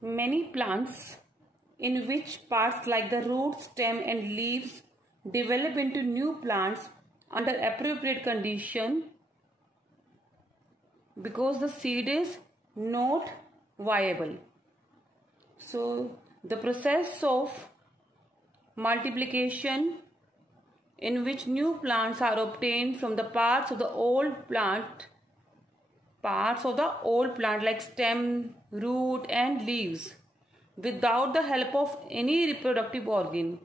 Many plants in which parts like the root, stem and leaves develop into new plants under appropriate condition because the seed is not viable. So the process of multiplication in which new plants are obtained from the parts of the old plant like stem, root and leaves without the help of any reproductive organ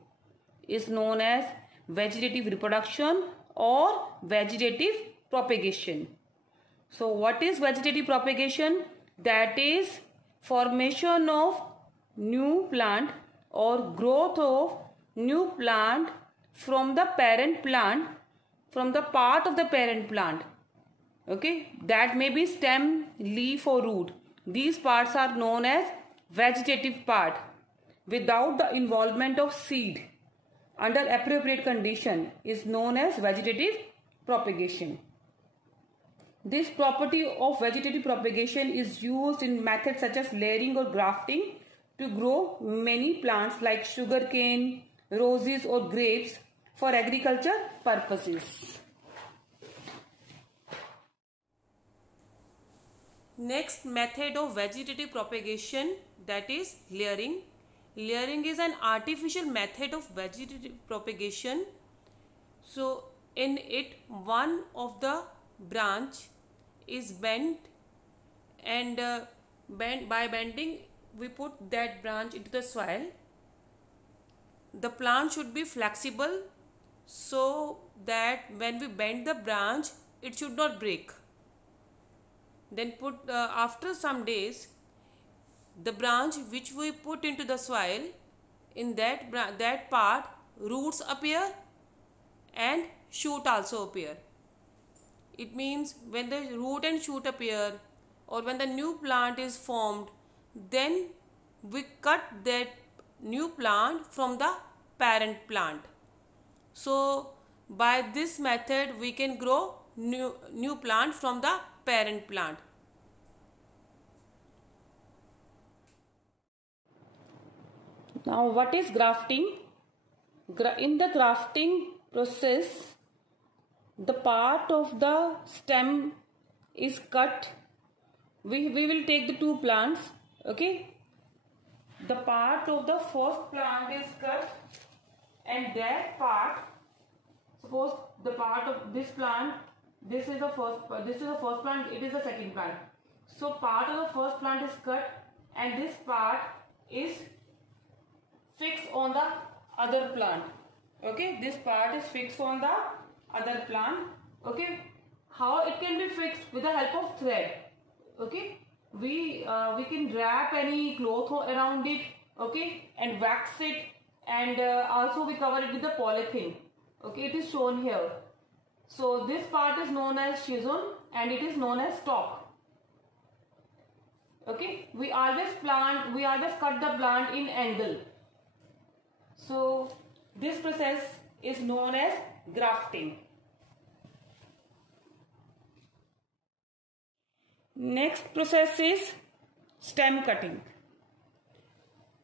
is known as vegetative reproduction or vegetative propagation. So what is vegetative propagation? That is formation of new plant or growth of new plant from the parent plant, from the part of the parent plant. Okay, that may be stem, leaf or root. These parts are known as vegetative part without the involvement of seed under appropriate condition is known as vegetative propagation. This property of vegetative propagation is used in methods such as layering or grafting to grow many plants like sugarcane, roses or grapes for agriculture purposes. Next method of vegetative propagation, that is layering. Layering is an artificial method of vegetative propagation. So in it, one of the branch is bent, and by bending we put that branch into the soil. The plant should be flexible so that when we bend the branch it should not break. Then after some days, the branch which we put into the soil, in that part roots appear and shoot also appear. It means when the root and shoot appear or when the new plant is formed, then we cut that new plant from the parent plant. So by this method we can grow new plant from the parent plant. Now what is grafting? In the grafting process, the part of the stem is cut. We will take the two plants. Okay, the part of the first plant is cut, and that part, suppose the part of this plant, this is the first plant, it is the second plant. So part of the first plant is cut and this part is fixed on the other plant. Okay, this part is fixed on the other plant. Okay, how it can be fixed? With the help of thread. Okay, we can wrap any cloth around it. Okay, and wax it, and also we cover it with the polythene. Okay, it is shown here. So this part is known as schizon and it is known as stalk. Okay, we always cut the plant in angle. So this process is known as grafting. Next process is stem cutting.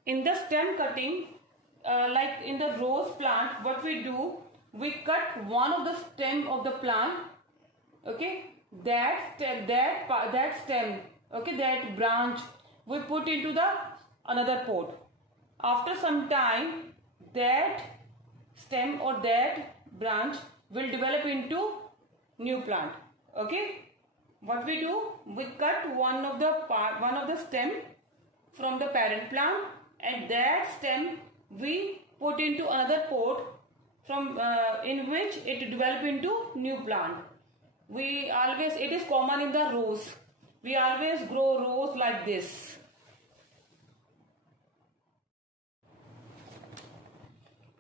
In the stem cutting, like in the rose plant, what we do, we cut one of the stem of the plant. Okay, that stem, okay, that branch we put into the another pot. After some time, that stem or that branch will develop into new plant. Okay, what we do, we cut one of the stem from the parent plant, and that stem we put into another pot from in which it develop into new plant. It is common in the rose. We always grow rose like this.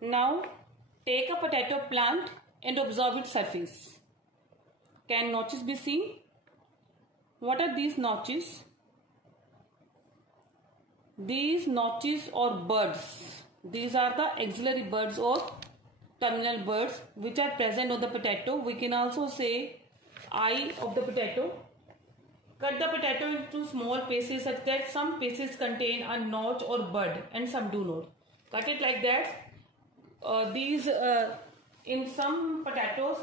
Now take a potato plant and observe its surface. Can notches be seen? What are these notches? These notches are buds. These are the axillary buds or terminal buds which are present on the potato. We can also say eye of the potato. Cut the potato into small pieces such that some pieces contain a notch or bud and some do not. Cut it like that. In some potatoes,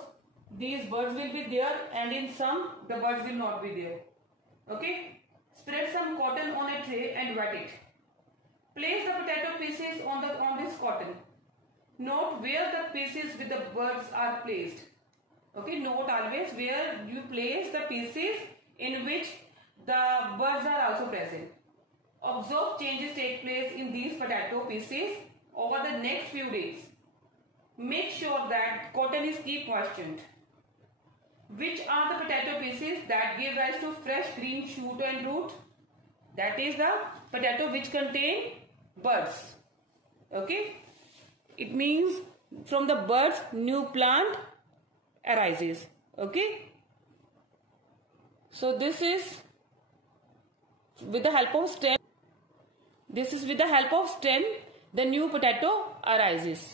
these buds will be there, and in some the buds will not be there. Okay. Spread some cotton on a tray and wet it. Place the potato pieces on this cotton. Note where the pieces with the buds are placed. Okay. Note always where you place the pieces in which the buds are also present. Observe changes take place in these potato pieces over the next few days. Make sure that cotton is keep moistened. Which are the potato pieces that give rise to fresh green shoot and root? That is the potato which contain buds. Okay. It means from the buds new plant arises. Okay. So this is with the help of stem. This is with the help of stem the new potato arises.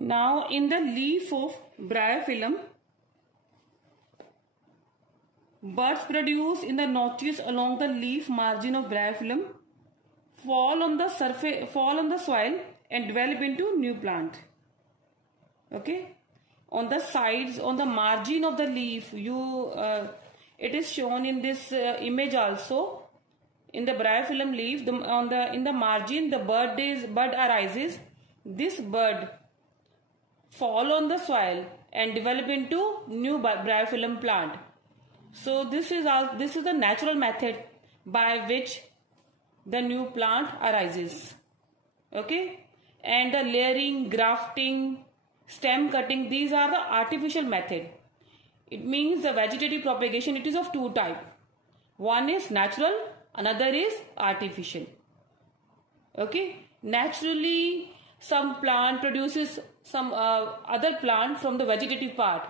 Now in the leaf of bryophyllum, buds produced in the notches along the leaf margin of bryophyllum fall on the soil and develop into new plant. Okay. On the sides, on the margin of the leaf, it is shown in this image also. In the bryophyllum leaf, in the margin, the bud arises. This bud fall on the soil and develop into new bryophyllum plant. So this is the natural method by which the new plant arises. Okay, and the layering, grafting, stem cutting, these are the artificial method. It means the vegetative propagation, it is of two types. One is natural, another is artificial. Okay, naturally some plant produces some other plant from the vegetative part.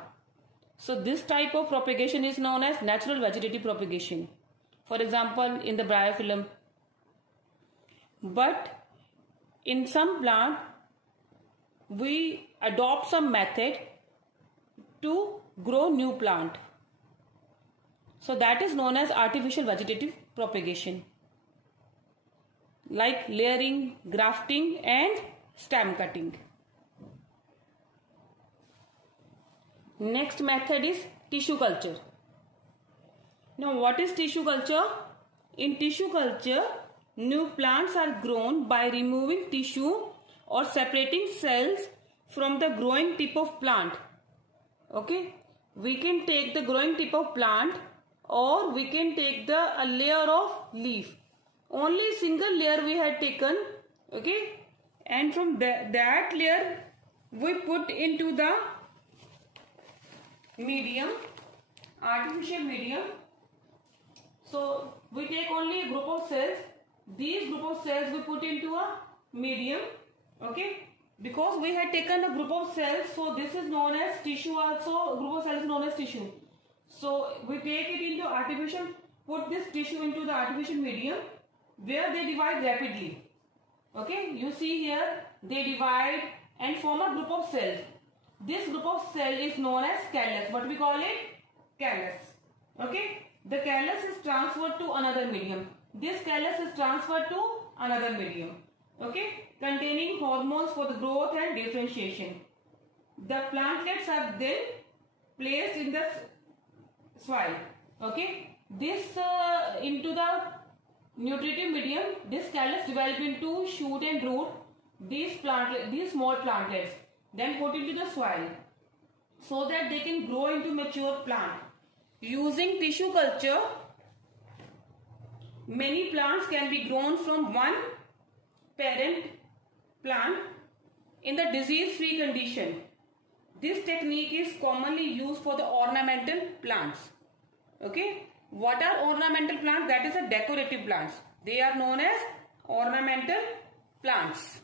So this type of propagation is known as natural vegetative propagation. For example, in the bryophyllum. But in some plant, we adopt some method to grow new plant. So that is known as artificial vegetative propagation, like layering, grafting and stem cutting. Next method is tissue culture. Now what is tissue culture? In tissue culture, new plants are grown by removing tissue or separating cells from the growing tip of plant. Okay, we can take the growing tip of plant or we can take a layer of leaf. Only single layer we had taken. Okay, and from that layer we put into the medium, artificial medium. So we take only a group of cells. These group of cells we put into a medium. Okay, because we had taken a group of cells, so this is known as tissue also. Group of cells is known as tissue. So we take it into artificial, put this tissue into the artificial medium where they divide rapidly. Okay, you see here they divide and form a group of cells. This group of cell is known as callus. What we call it? Callus. Okay, the callus is transferred to another medium. This callus is transferred to another medium. Okay, containing hormones for the growth and differentiation. The plantlets are then placed in the soil. Okay, this into the nutritive medium, this callus develop into shoot and root. These small plantlets then put into the soil so that they can grow into mature plant. Using tissue culture, many plants can be grown from one parent plant in the disease-free condition. This technique is commonly used for the ornamental plants. Okay, what are ornamental plants? That is a decorative plants. They are known as ornamental plants.